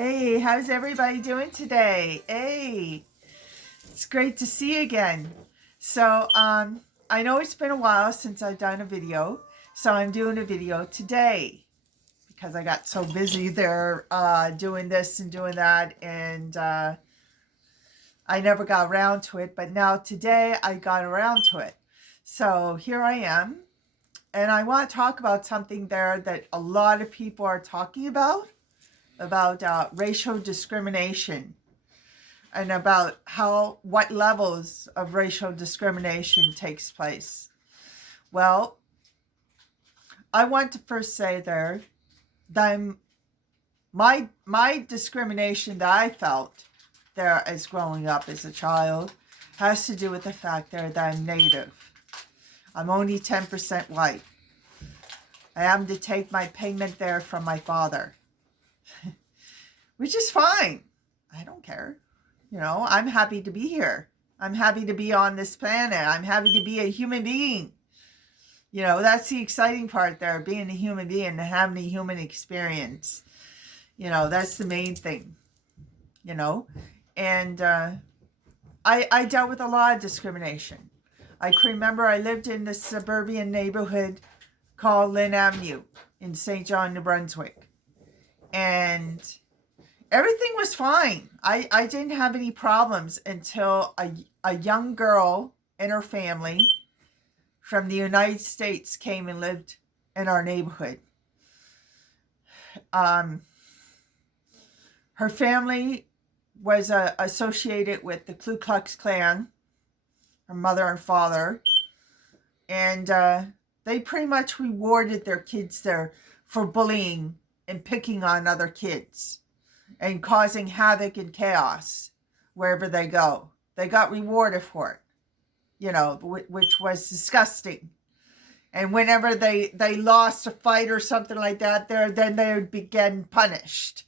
Hey, how's everybody doing today? Hey, it's great to see you again. So, I know it's been a while since I've done a video, so I'm doing a video today because I got so busy there doing this and doing that, and I never got around to it, but now today I got around to it. So here I am, and I want to talk about something there that a lot of people are talking about racial discrimination and about what levels of racial discrimination takes place. Well, I want to first say there that my discrimination that I felt there as growing up as a child has to do with the fact there that I'm Native. I'm only 10% white. I am to take my pigment there from my father. Which is fine. I don't care. You know, I'm happy to be here. I'm happy to be on this planet. I'm happy to be a human being. You know, that's the exciting part there, being a human being and having a human experience. You know, that's the main thing. You know, and I dealt with a lot of discrimination. I can remember I lived in this suburban neighborhood called Lynn Avenue in St. John, New Brunswick. And everything was fine. I didn't have any problems until a young girl and her family from the United States came and lived in our neighborhood. Her family was associated with the Ku Klux Klan, her mother and father, and they pretty much rewarded their kids there for bullying and picking on other kids and causing havoc and chaos wherever they go. They got rewarded for it, you know, which was disgusting. And whenever they lost a fight or something like that, then they would be getting punished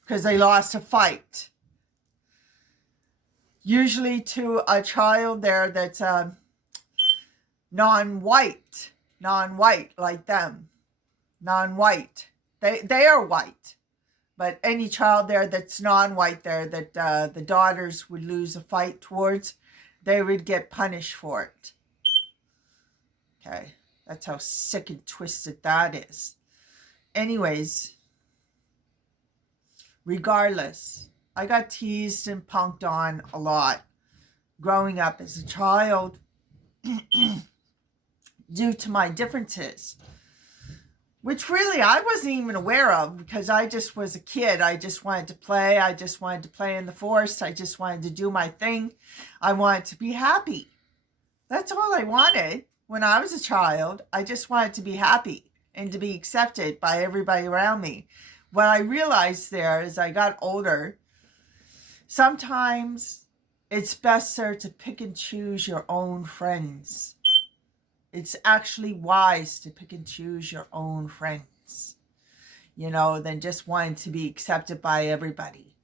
because they lost a fight. Usually to a child there that's non-white like them, non-white. They are white. But any child there that's non-white there that the daughters would lose a fight towards, they would get punished for it. Okay, that's how sick and twisted that is. Anyways, regardless, I got teased and punked on a lot growing up as a child due to my differences. Which really I wasn't even aware of because I just was a kid. I just wanted to play. I just wanted to play in the forest. I just wanted to do my thing. I wanted to be happy. That's all I wanted when I was a child. I just wanted to be happy and to be accepted by everybody around me. What I realized there as I got older, sometimes it's best there to pick and choose your own friends. It's actually wise to pick and choose your own friends, you know, than just wanting to be accepted by everybody.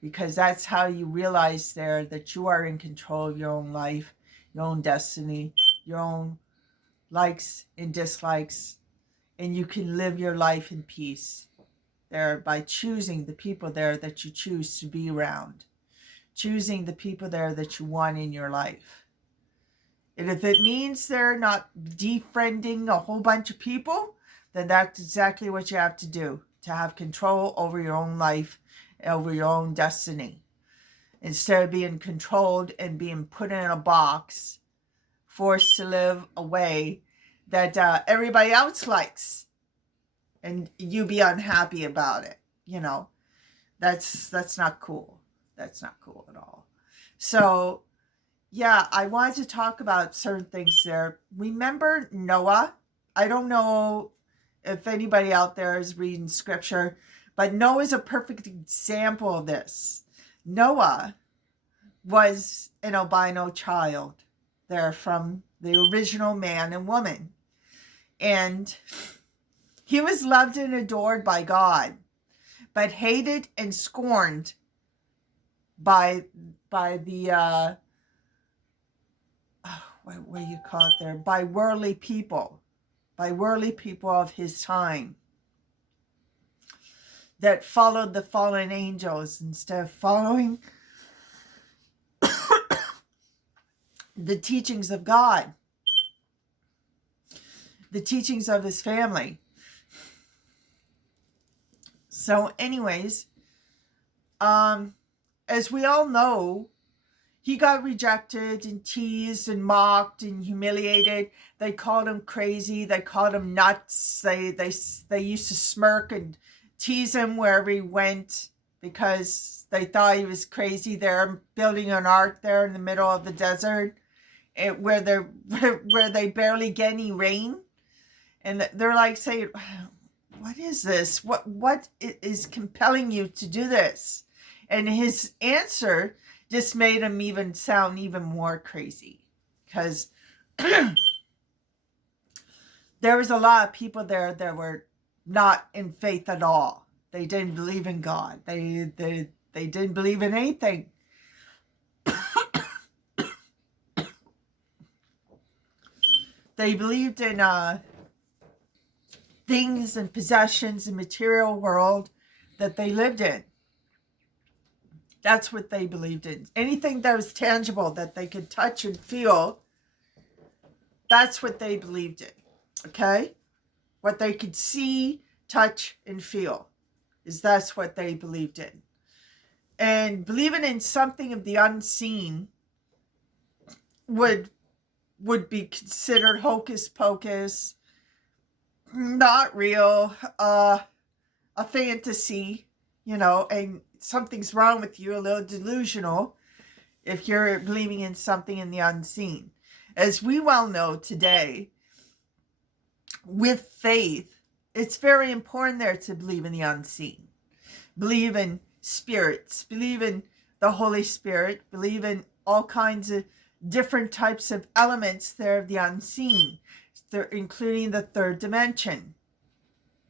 Because that's how you realize there that you are in control of your own life, your own destiny, your own likes and dislikes, and you can live your life in peace there by choosing the people there that you choose to be around, choosing the people there that you want in your life. And if it means they're not defriending a whole bunch of people, then that's exactly what you have to do to have control over your own life, over your own destiny. Instead of being controlled and being put in a box, forced to live a way that everybody else likes, and you be unhappy about it. You know, that's not cool. That's not cool at all. So, yeah, I wanted to talk about certain things there. Remember Noah? I don't know if anybody out there is reading scripture, but Noah is a perfect example of this. Noah was an albino child there from the original man and woman. And he was loved and adored by God, but hated and scorned by the what do you call it there? By worldly people of his time. that followed the fallen angels instead of following the teachings of God, the teachings of his family. So anyways, as we all know, he got rejected and teased and mocked and humiliated. They called him crazy. They called him nuts. They used to smirk and tease him wherever he went because they thought he was crazy. They're building an ark there in the middle of the desert, where they barely get any rain, and they're like saying, "What is this? What is compelling you to do this?" And his answer just made him sound even more crazy, because there was a lot of people there that were not in faith at all. They didn't believe in God. They didn't believe in anything. They believed in things and possessions and material world that they lived in. That's what they believed in. Anything that was tangible that they could touch and feel, that's what they believed in. Okay? What they could see, touch, and feel, that's what they believed in. And believing in something of the unseen would be considered hocus pocus, not real, a fantasy, and something's wrong with you, a little delusional, if you're believing in something in the unseen. As we well know today, with faith, it's very important there to believe in the unseen. Believe in spirits, believe in the Holy Spirit, believe in all kinds of different types of elements there of the unseen, including the third dimension.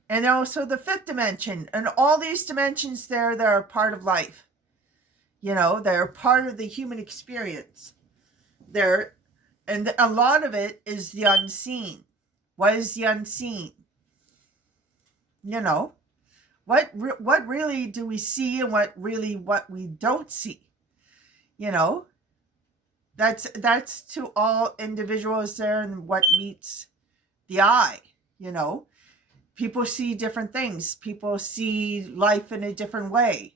And also the fifth dimension, and all these dimensions there that are part of life. They're part of the human experience. And a lot of it is the unseen. What is the unseen? What really do we see, and what we don't see? That's to all individuals there, and what meets the eye. People see different things. People see life in a different way.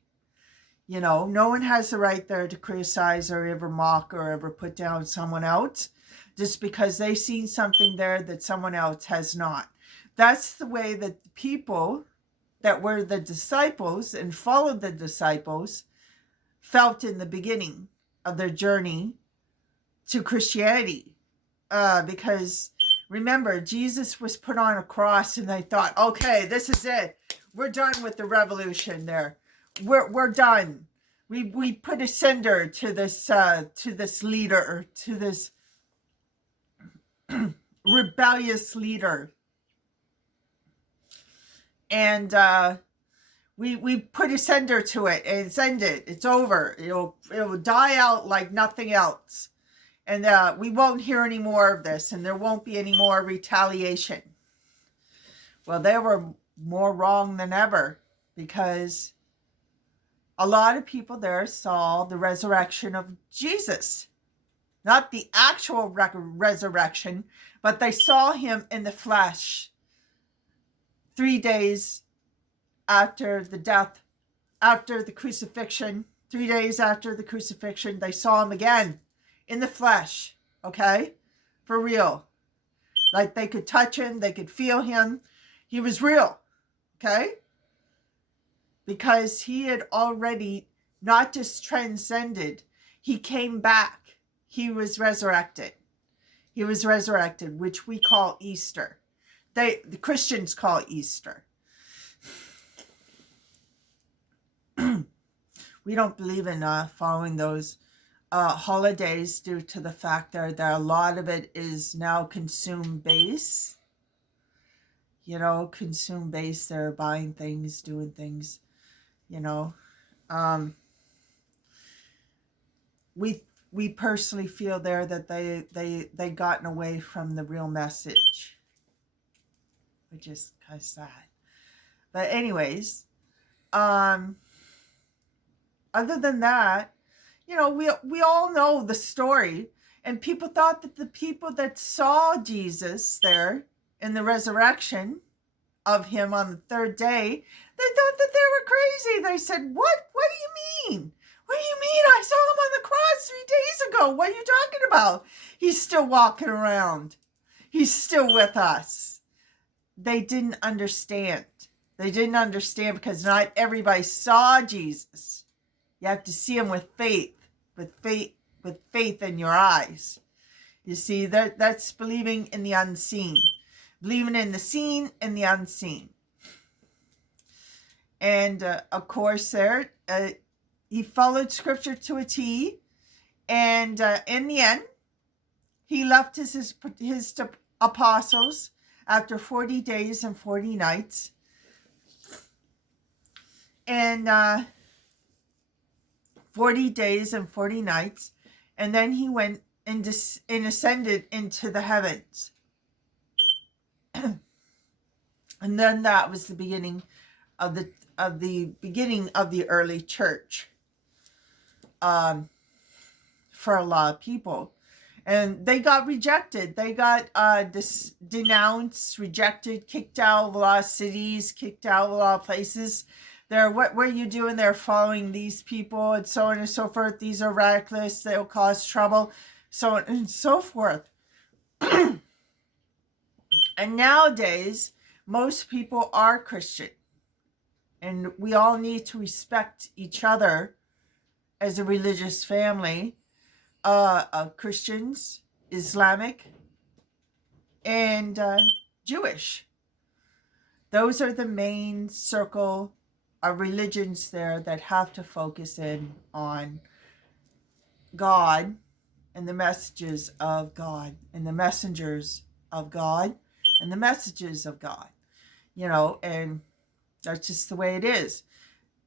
No one has the right there to criticize or ever mock or ever put down someone else just because they've seen something there that someone else has not. That's the way that the people that were the disciples and followed the disciples felt in the beginning of their journey to Christianity. Because remember, Jesus was put on a cross, and they thought, okay, this is it. We're done with the revolution there. We're done. We put a cinder to this leader, to this rebellious leader. And we put a cinder to it, and it's ended. It's over. It'll die out like nothing else. And we won't hear any more of this, and there won't be any more retaliation. Well, they were more wrong than ever, because a lot of people there saw the resurrection of Jesus. Not the actual resurrection, but they saw him in the flesh 3 days after the death, after the crucifixion. 3 days after the crucifixion, they saw him again. In the flesh, okay? For real. Like they could touch him, they could feel him. He was real, okay? Because he had already not just transcended, he came back. He was resurrected. He was resurrected, which we call Easter. The Christians call Easter. We don't believe in following those holidays due to the fact that a lot of it is now consume base. Consume base. They're buying things, doing things. We personally feel there that they gotten away from the real message, which is kind of sad. But anyways, Other than that, you know, we all know the story. And people thought that the people that saw Jesus there in the resurrection of him on the third day, they thought that they were crazy. They said, what do you mean? What do you mean? I saw him on the cross 3 days ago. What are you talking about? He's still walking around. He's still with us. They didn't understand. They didn't understand because not everybody saw Jesus. You have to see him with faith in your eyes. You see, that's believing in the unseen. Believing in the seen and the unseen. And of course there, he followed scripture to a T. And in the end, he left his apostles after 40 days and 40 nights. And 40 days and 40 nights. And then he went and ascended into the heavens. And then that was the beginning of the beginning of the early church for a lot of people. And they got rejected. They got denounced, rejected, kicked out of a lot of cities, kicked out of a lot of places. What are you doing there following these people, and so on and so forth. These are radicalists. They'll cause trouble, so on and so forth. And nowadays, most people are Christian. And we all need to respect each other as a religious family. Christians, Islamic, and Jewish. Those are the main circle of religions there that have to focus in on God and the messages of God and the messengers of God and the messages of God. You know, and that's just the way it is.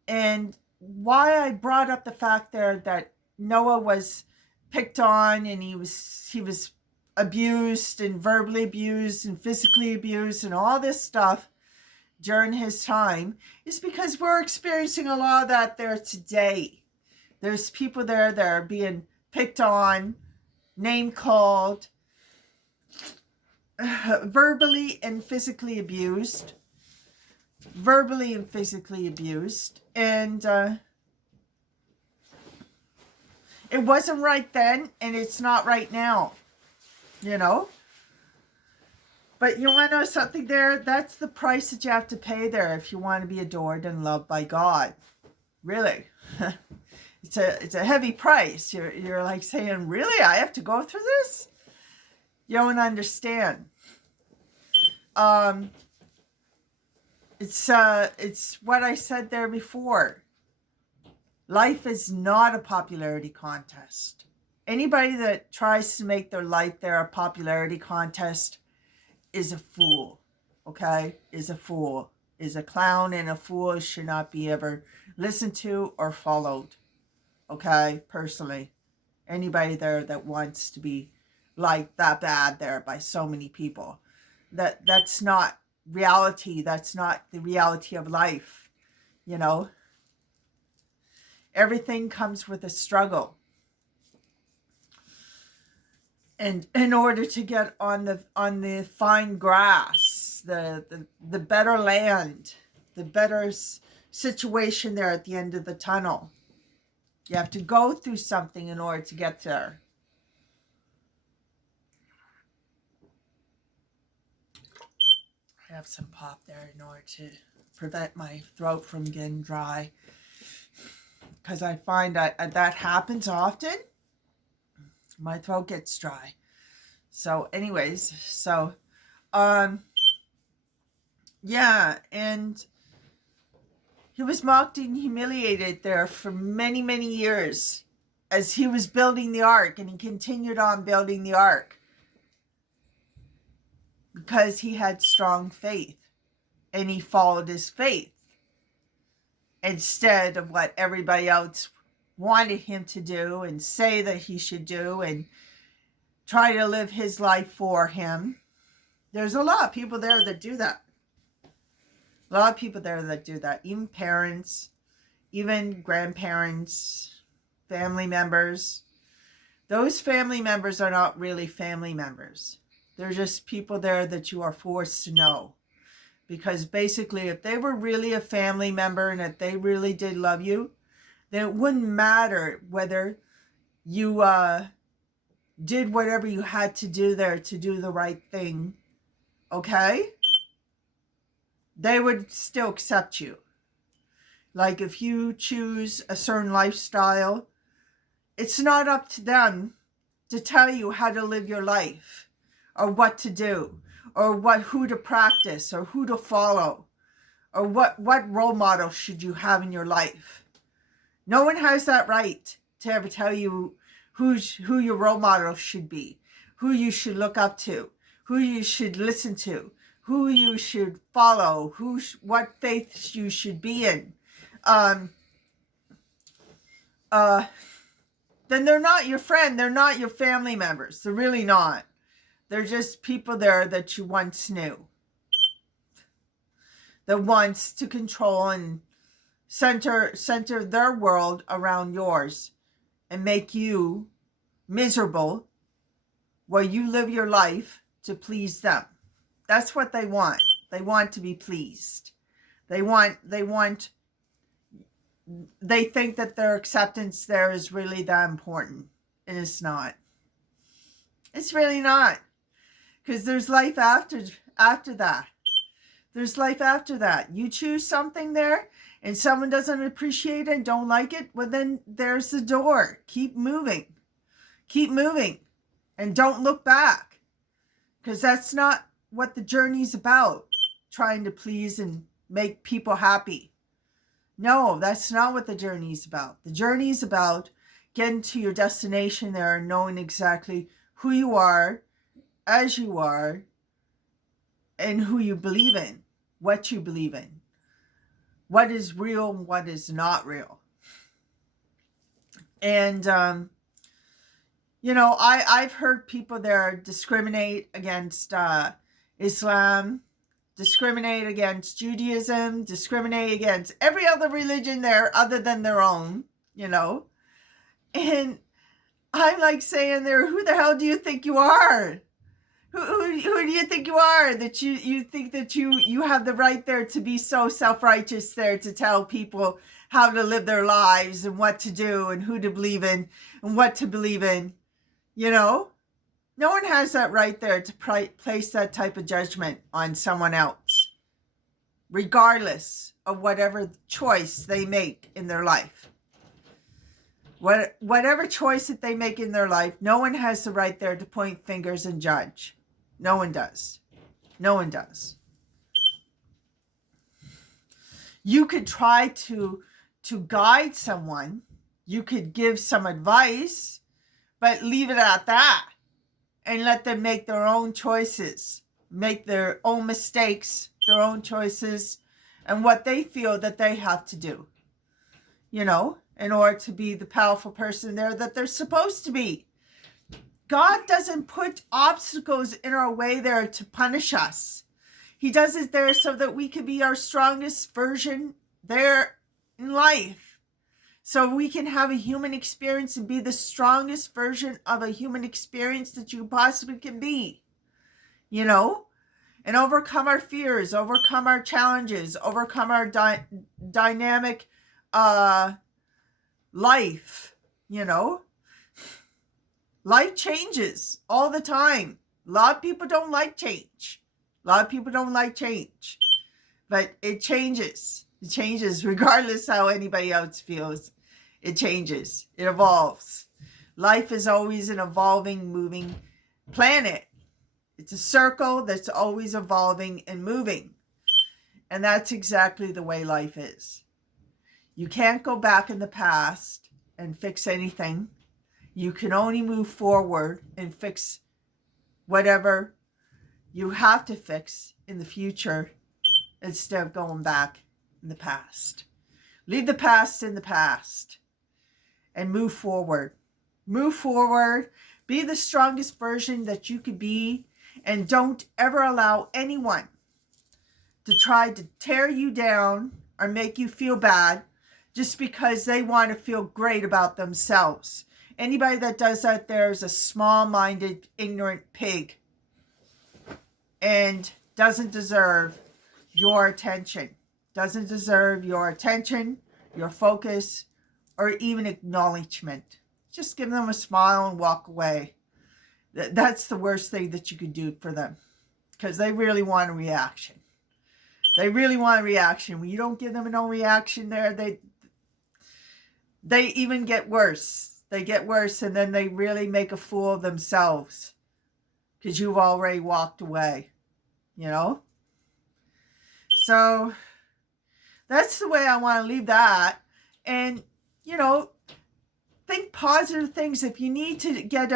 And why I brought up the fact there that Noah was picked on and he was abused and verbally abused and physically abused and all this stuff during his time is because we're experiencing a lot of that there today. There's people there that are being picked on, name called, verbally and physically abused. And it wasn't right then, and it's not right now, you know. But you want to know something there? That's the price that you have to pay there if you want to be adored and loved by God. Really. It's a heavy price. You're like saying, really? I have to go through this? You don't understand. It's what I said there before. Life is not a popularity contest. Anybody that tries to make their life there a popularity contest is a fool, okay? Is a fool. Is a clown, and a fool should not be ever listened to or followed, okay? Personally, anybody there that wants to be like that bad there by so many people, that's not reality. That's not the reality of life, you know? Everything comes with a struggle. And in order to get on the fine grass, the better land, the better situation there at the end of the tunnel, you have to go through something in order to get there. I have some pop there in order to prevent my throat from getting dry. Because I find that happens often. My throat gets dry. So anyways, yeah, and he was mocked and humiliated there for many, many years as he was building the ark, and he continued on building the ark because he had strong faith and he followed his faith instead of what everybody else wanted him to do and say that he should do and try to live his life for him. There's a lot of people there that do that. A lot of people there that do that. Even parents, even grandparents, family members. Those family members are not really family members. They're just people there that you are forced to know. Because basically, if they were really a family member and if they really did love you, then it wouldn't matter whether you did whatever you had to do there to do the right thing. Okay? They would still accept you. Like if you choose a certain lifestyle, it's not up to them to tell you how to live your life or what to do or who to practice or who to follow or what role model should you have in your life. No one has that right to ever tell you who your role model should be, who you should look up to, who you should listen to, who you should follow, what faith you should be in. Then they're not your friend. They're not your family members. They're really not. They're just people there that you once knew. That wants to control and center their world around yours and make you miserable while you live your life to please them. That's what they want. They want to be pleased. They think that their acceptance there is really that important. And it's not. It's really not. Because there's life after that. There's life after that. You choose something there and someone doesn't appreciate it and don't like it, well then there's the door. Keep moving. Keep moving. And don't look back. Because that's not what the journey's about. Trying to please and make people happy. No, that's not what the journey's about. The journey's about getting to your destination there and knowing exactly who you are, as you are, and who you believe in, what you believe in, what is real and what is not real. And, I've heard people there discriminate against Islam, discriminate against Judaism, discriminate against every other religion there other than their own, And I'm like saying there, who the hell do you think you are? Who do you think you are that you think that you have the right there to be so self-righteous there to tell people how to live their lives and what to do and who to believe in and what to believe in, No one has that right there to place that type of judgment on someone else, regardless of whatever choice they make in their life. Whatever choice that they make in their life, no one has the right there to point fingers and judge. No one does. No one does. You could try to guide someone. You could give some advice, but leave it at that and let them make their own choices, make their own mistakes, their own choices, and what they feel that they have to do, in order to be the powerful person there that they're supposed to be. God doesn't put obstacles in our way there to punish us. He does it there so that we can be our strongest version there in life. So we can have a human experience and be the strongest version of a human experience that you possibly can be. And overcome our fears, overcome our challenges, overcome our dynamic life, Life changes all the time. A lot of people don't like change. But it changes. It changes regardless how anybody else feels. It changes. It evolves. Life is always an evolving, moving planet. It's a circle that's always evolving and moving. And that's exactly the way life is. You can't go back in the past and fix anything. You can only move forward and fix whatever you have to fix in the future instead of going back in the past. Leave the past in the past and move forward. Move forward. Be the strongest version that you could be, and don't ever allow anyone to try to tear you down or make you feel bad just because they want to feel great about themselves. Anybody that does that there is a small-minded, ignorant pig and doesn't deserve your attention. Doesn't deserve your attention, your focus, or even acknowledgement. Just give them a smile and walk away. That's the worst thing that you can do for them, because they really want a reaction. They really want a reaction. When you don't give them no reaction there, they even get worse. They get worse, and then they really make a fool of themselves because you've already walked away, you know? So that's the way I want to leave that. And, you know, think positive things. If you need to get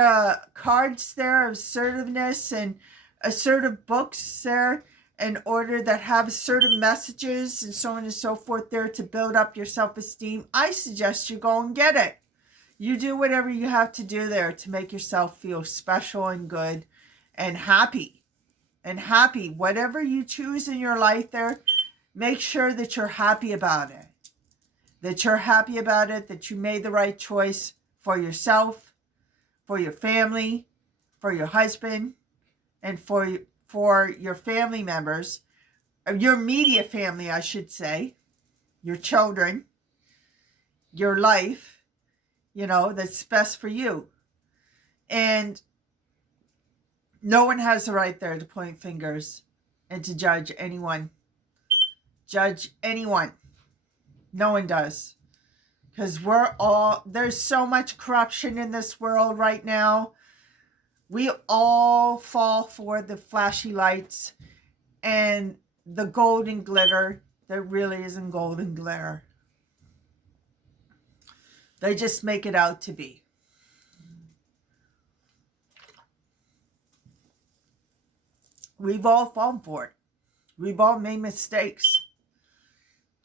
cards there of assertiveness and assertive books there in order that have assertive messages and so on and so forth there to build up your self-esteem, I suggest you go and get it. You do whatever you have to do there to make yourself feel special and good and happy. And happy. Whatever you choose in your life there, make sure that you're happy about it. That you're happy about it, that you made the right choice for yourself, for your family, for your husband, and for your family members, or your immediate family, I should say, your children, your life, you know, that's best for you. And no one has the right there to point fingers and to judge anyone. Judge anyone. No one does. Because there's so much corruption in this world right now. We all fall for the flashy lights and the golden glitter that really isn't golden glitter. They just make it out to be. We've all fallen for it. We've all made mistakes.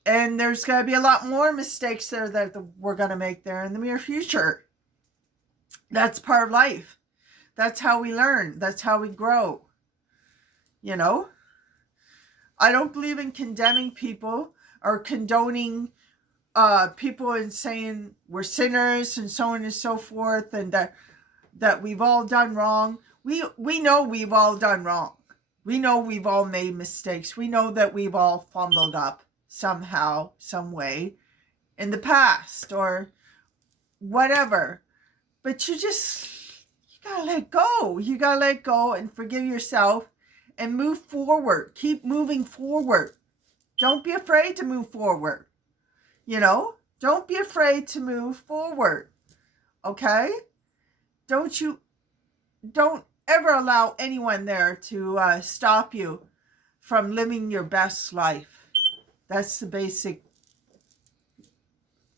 And there's going to be a lot more mistakes there that we're going to make there in the near future. That's part of life. That's how we learn. That's how we grow. You know? I don't believe in condemning people or condoning people and saying we're sinners and so on and so forth, and that we've all done wrong. We know we've all done wrong. We know we've all made mistakes. We know that we've all fumbled up somehow, some way in the past or whatever. But you gotta let go. You gotta let go and forgive yourself and move forward. Keep moving forward. Don't be afraid to move forward. You know, don't be afraid to move forward. Okay? Don't ever allow anyone there to stop you from living your best life. That's the basic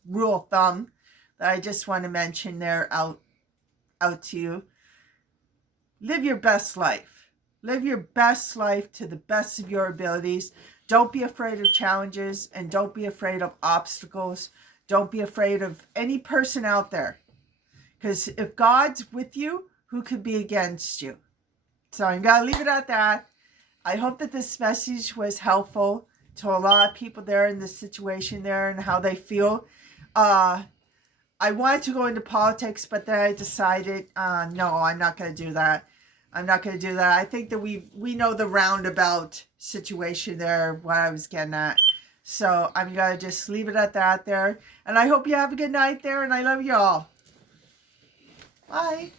rule of thumb that I just want to mention there out to you. Live your best life. Live your best life to the best of your abilities. Don't be afraid of challenges, and don't be afraid of obstacles. Don't be afraid of any person out there. Because if God's with you, who could be against you? So I'm going to leave it at that. I hope that this message was helpful to a lot of people there in this situation there and how they feel. I wanted to go into politics, but then I decided, no, I'm not going to do that. I'm not going to do that. I think that we know the roundabout situation there, what I was getting at. So I'm going to just leave it at that there. And I hope you have a good night there, and I love you all. Bye.